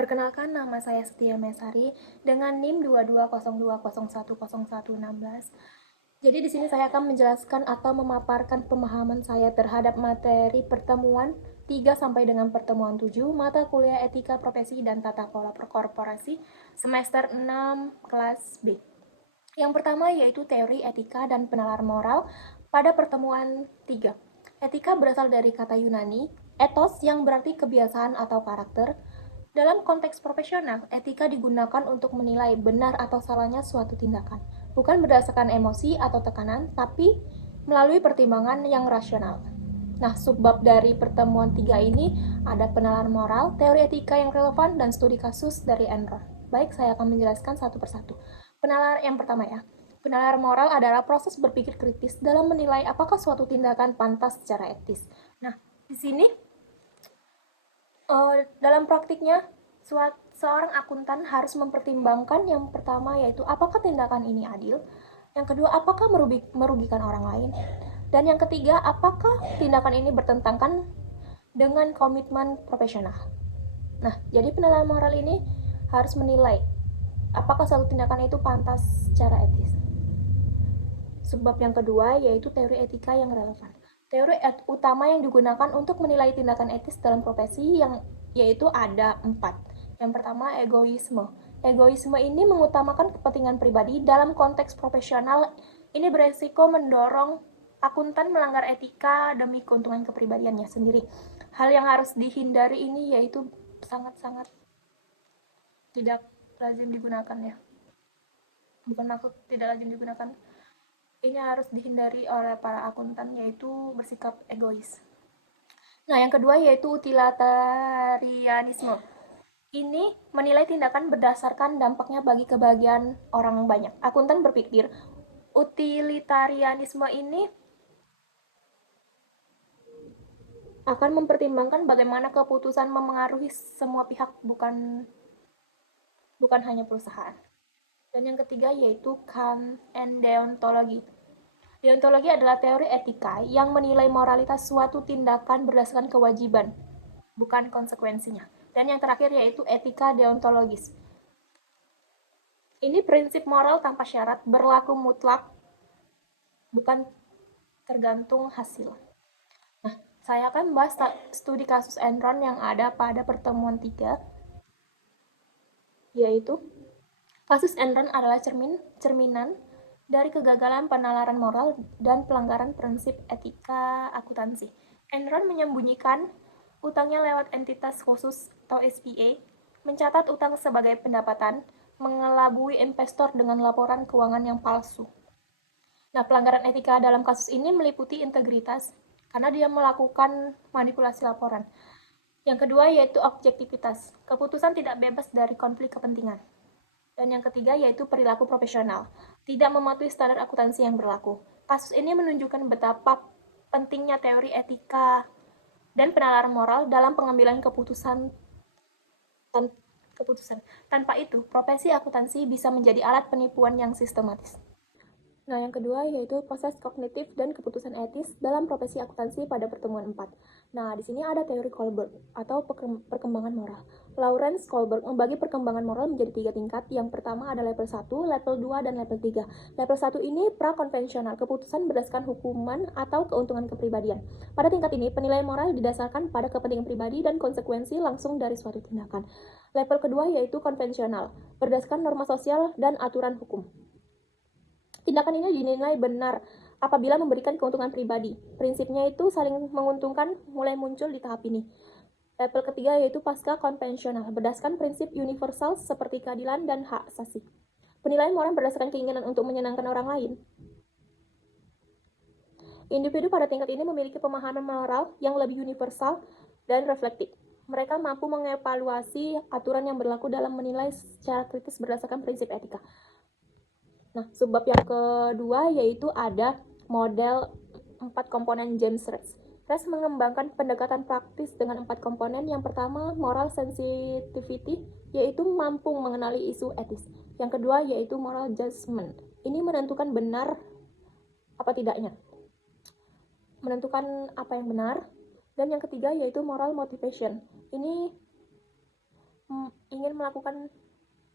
Perkenalkan, nama saya Setia Mesari dengan NIM 2202010116. Jadi di sini saya akan menjelaskan atau memaparkan pemahaman saya terhadap materi pertemuan 3 sampai dengan pertemuan 7 mata kuliah Etika Profesi dan Tata Kelola Korporasi semester 6 kelas B. Yang pertama yaitu teori etika dan penalaran moral pada pertemuan 3. Etika berasal dari kata Yunani, ethos yang berarti kebiasaan atau karakter. Dalam konteks profesional, etika digunakan untuk menilai benar atau salahnya suatu tindakan, bukan berdasarkan emosi atau tekanan, tapi melalui pertimbangan yang rasional. Nah, subbab dari pertemuan 3 ini ada penalaran moral, teori etika yang relevan, dan studi kasus dari Enron. Baik, saya akan menjelaskan satu persatu. Penalaran yang pertama ya. Penalaran moral adalah proses berpikir kritis dalam menilai apakah suatu tindakan pantas secara etis. Nah, di sini dalam praktiknya, seorang akuntan harus mempertimbangkan yang pertama yaitu apakah tindakan ini adil, yang kedua apakah merugikan orang lain, dan yang ketiga apakah tindakan ini bertentangan dengan komitmen profesional. Nah, jadi penilaian moral ini harus menilai apakah suatu tindakan itu pantas secara etis. Sebab yang kedua yaitu teori etika yang relevan. Teori utama yang digunakan untuk menilai tindakan etis dalam profesi yaitu ada 4. Yang pertama, egoisme. Egoisme ini mengutamakan kepentingan pribadi dalam konteks profesional. Ini beresiko mendorong akuntan melanggar etika demi keuntungan kepribadiannya sendiri. Hal yang harus dihindari ini yaitu sangat-sangat tidak lazim digunakan ya. Bukan maksud tidak lazim digunakan, ini harus dihindari oleh para akuntan yaitu bersikap egois. Nah, yang kedua yaitu utilitarianisme. Ini menilai tindakan berdasarkan dampaknya bagi kebahagiaan orang banyak. Akuntan berpikir utilitarianisme ini akan mempertimbangkan bagaimana keputusan memengaruhi semua pihak, bukan hanya perusahaan. Dan yang ketiga yaitu Kant and deontology. Deontologi adalah teori etika yang menilai moralitas suatu tindakan berdasarkan kewajiban, bukan konsekuensinya. Dan yang terakhir yaitu etika deontologis. Ini prinsip moral tanpa syarat, berlaku mutlak, bukan tergantung hasil. Nah, saya akan bahas studi kasus Enron yang ada pada pertemuan 3, yaitu kasus Enron adalah cerminan dari kegagalan penalaran moral dan pelanggaran prinsip etika akuntansi. Enron menyembunyikan utangnya lewat entitas khusus atau SPA, mencatat utang sebagai pendapatan, mengelabui investor dengan laporan keuangan yang palsu. Nah, pelanggaran etika dalam kasus ini meliputi integritas karena dia melakukan manipulasi laporan. Yang kedua yaitu objektivitas. Keputusan tidak bebas dari konflik kepentingan. Dan yang ketiga yaitu perilaku profesional, tidak mematuhi standar akuntansi yang berlaku. Kasus ini menunjukkan betapa pentingnya teori etika dan penalaran moral dalam pengambilan keputusan. Tanpa itu, profesi akuntansi bisa menjadi alat penipuan yang sistematis. Nah, yang kedua yaitu proses kognitif dan keputusan etis dalam profesi akuntansi pada pertemuan 4. Nah, di sini ada teori Kohlberg atau perkembangan moral. Lawrence Kohlberg membagi perkembangan moral menjadi 3 tingkat. Yang pertama ada level 1, level 2, dan level 3. Level 1 ini prakonvensional, keputusan berdasarkan hukuman atau keuntungan kepribadian. Pada tingkat ini, penilaian moral didasarkan pada kepentingan pribadi dan konsekuensi langsung dari suatu tindakan. Level kedua yaitu konvensional, berdasarkan norma sosial dan aturan hukum. Tindakan ini dinilai benar apabila memberikan keuntungan pribadi. Prinsipnya itu saling menguntungkan mulai muncul di tahap ini. Level ketiga yaitu pasca konvensional, berdasarkan prinsip universal seperti keadilan dan hak asasi. Penilaian moral berdasarkan keinginan untuk menyenangkan orang lain. Individu pada tingkat ini memiliki pemahaman moral yang lebih universal dan reflektif. Mereka mampu mengevaluasi aturan yang berlaku dalam menilai secara kritis berdasarkan prinsip etika. Nah, subbab yang kedua yaitu ada model 4 komponen James Rees. Rees mengembangkan pendekatan praktis dengan 4 komponen. Yang pertama, moral sensitivity, yaitu mampu mengenali isu etis. Yang kedua yaitu moral judgment. Ini menentukan benar apa tidaknya. Menentukan apa yang benar. Dan yang ketiga yaitu moral motivation. Ini melakukan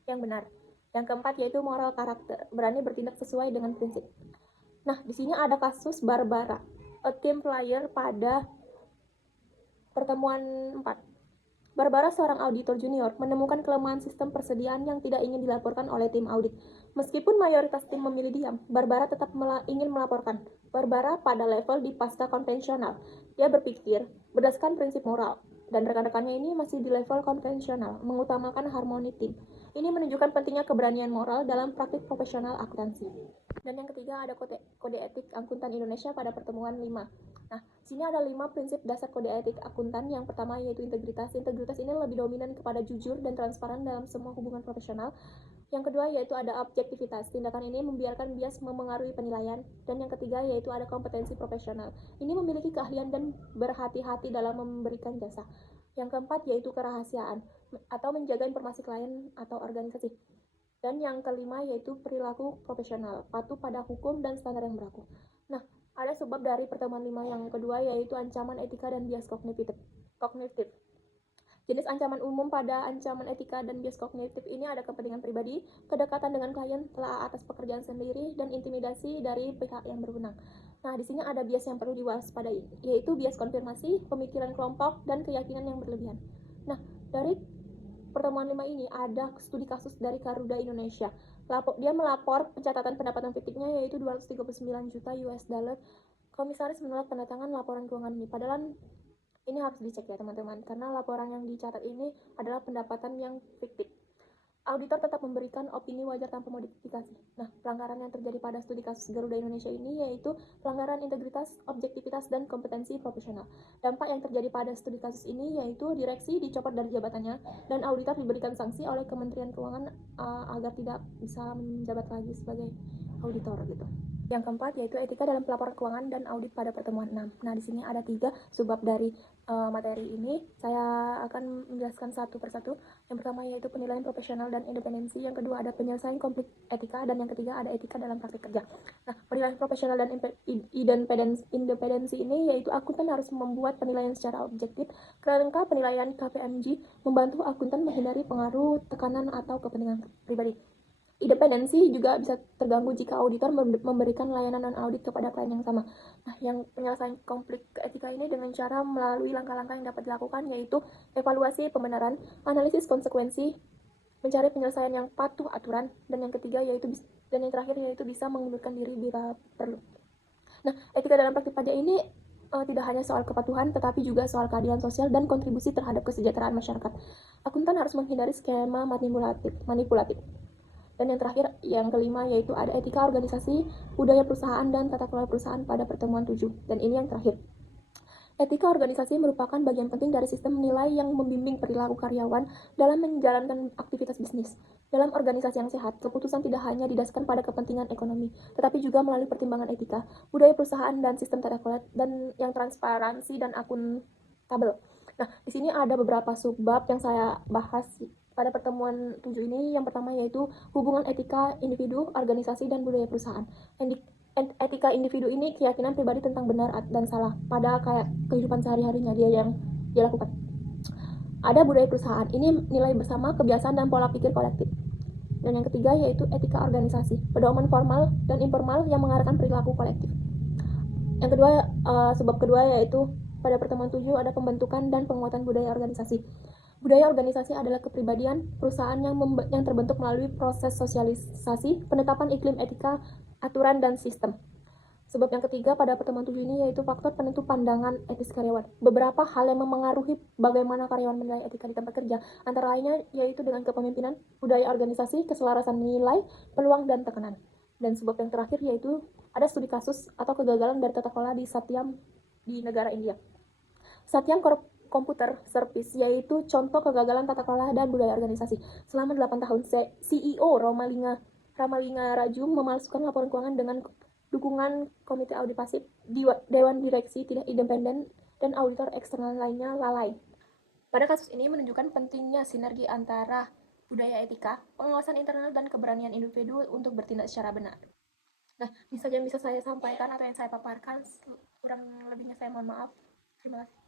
yang benar. Yang keempat yaitu moral karakter, berani bertindak sesuai dengan prinsip. Nah, di sini ada kasus Barbara, a team player pada pertemuan 4. Barbara, seorang auditor junior, menemukan kelemahan sistem persediaan yang tidak ingin dilaporkan oleh tim audit. Meskipun mayoritas tim memilih diam, Barbara tetap ingin melaporkan. Barbara pada level di pasca konvensional. Dia berpikir berdasarkan prinsip moral, dan rekan-rekannya ini masih di level konvensional, mengutamakan harmoni tim. Ini menunjukkan pentingnya keberanian moral dalam praktik profesional akuntansi. Dan yang ketiga ada kode etik akuntan Indonesia pada pertemuan 5. Nah, sini ada 5 prinsip dasar kode etik akuntan. Yang pertama yaitu integritas. Integritas ini lebih dominan kepada jujur dan transparan dalam semua hubungan profesional. Yang kedua yaitu ada objektivitas. Tindakan ini membiarkan bias memengaruhi penilaian. Dan yang ketiga yaitu ada kompetensi profesional. Ini memiliki keahlian dan berhati-hati dalam memberikan jasa. Yang keempat yaitu kerahasiaan atau menjaga informasi klien atau organisasi. Dan yang kelima yaitu perilaku profesional, patuh pada hukum dan standar yang berlaku. Nah, ada sebab dari pertemuan 5 yang kedua yaitu ancaman etika dan bias kognitif. Jenis ancaman umum pada ancaman etika dan bias kognitif ini ada kepentingan pribadi, kedekatan dengan klien, telah atas pekerjaan sendiri, dan intimidasi dari pihak yang berwenang. Nah, di sini ada bias yang perlu diwaspadai, yaitu bias konfirmasi, pemikiran kelompok, dan keyakinan yang berlebihan. Nah, dari pertemuan 5 ini ada studi kasus dari Garuda Indonesia. Dia melapor pencatatan pendapatan fiktifnya yaitu 239 juta US dollar. Komisaris menolak tanda tangan laporan keuangan ini. Padahal ini harus dicek ya teman-teman, karena laporan yang dicatat ini adalah pendapatan yang fiktif. Auditor tetap memberikan opini wajar tanpa modifikasi. Nah, pelanggaran yang terjadi pada studi kasus Garuda Indonesia ini yaitu pelanggaran integritas, objektivitas, dan kompetensi profesional. Dampak yang terjadi pada studi kasus ini yaitu direksi dicopot dari jabatannya dan auditor diberikan sanksi oleh Kementerian Keuangan agar tidak bisa menjabat lagi sebagai auditor gitu. Yang keempat yaitu etika dalam pelaporan keuangan dan audit pada pertemuan 6. Nah, di sini ada 3 subbab dari materi ini. Saya akan menjelaskan satu persatu. Yang pertama yaitu penilaian profesional dan independensi. Yang kedua ada penyelesaian konflik etika, dan yang ketiga ada etika dalam praktik kerja. Nah, penilaian profesional dan independensi ini yaitu akuntan harus membuat penilaian secara objektif. Kerangka penilaian KPMG membantu akuntan menghindari pengaruh, tekanan, atau kepentingan pribadi. Independensi juga bisa terganggu jika auditor memberikan layanan non-audit kepada klien yang sama. Nah, yang penyelesaian konflik etika ini dengan cara melalui langkah-langkah yang dapat dilakukan yaitu evaluasi pembenaran, analisis konsekuensi, mencari penyelesaian yang patuh aturan, dan yang terakhir yaitu bisa mengundurkan diri bila perlu. Nah, etika dalam praktik pajak ini tidak hanya soal kepatuhan, tetapi juga soal keadilan sosial dan kontribusi terhadap kesejahteraan masyarakat. Akuntan harus menghindari skema manipulatif. Dan yang terakhir, yang kelima, yaitu ada etika organisasi, budaya perusahaan, dan tata kelola perusahaan pada pertemuan 7. Dan ini yang terakhir. Etika organisasi merupakan bagian penting dari sistem nilai yang membimbing perilaku karyawan dalam menjalankan aktivitas bisnis. Dalam organisasi yang sehat, keputusan tidak hanya didasarkan pada kepentingan ekonomi, tetapi juga melalui pertimbangan etika, budaya perusahaan, dan sistem tata kelola dan yang transparansi dan akuntabel. Nah, di sini ada beberapa subbab yang saya bahas pada pertemuan 7 ini. Yang pertama yaitu hubungan etika individu, organisasi, dan budaya perusahaan. Etika individu ini keyakinan pribadi tentang benar dan salah pada kayak kehidupan sehari-harinya dia lakukan. Ada budaya perusahaan, ini nilai bersama, kebiasaan, dan pola pikir kolektif. Dan yang ketiga yaitu etika organisasi, pedoman formal dan informal yang mengarahkan perilaku kolektif. Yang kedua, sebab kedua yaitu pada pertemuan 7 ada pembentukan dan penguatan budaya organisasi. Budaya organisasi adalah kepribadian perusahaan yang terbentuk melalui proses sosialisasi, penetapan iklim etika, aturan, dan sistem. Sebab yang ketiga pada pertemuan 7 ini yaitu faktor penentu pandangan etis karyawan. Beberapa hal yang memengaruhi bagaimana karyawan menilai etika di tempat kerja, antara lainnya yaitu dengan kepemimpinan, budaya organisasi, keselarasan nilai, peluang, dan tekanan. Dan sebab yang terakhir yaitu ada studi kasus atau kegagalan dari tata kelola di Satyam di negara India. Satyam Computer Service yaitu contoh kegagalan tata kelola dan budaya organisasi. Selama 8 tahun, CEO Ramalinga Raju memalsukan laporan keuangan dengan dukungan komite audit pasif, dewan direksi tidak independen, dan auditor eksternal lainnya lalai. Pada kasus ini menunjukkan pentingnya sinergi antara budaya etika, pengawasan internal, dan keberanian individu untuk bertindak secara benar. Nah, ini saja yang bisa saya sampaikan atau yang saya paparkan. Kurang lebihnya saya mohon maaf. Terima kasih.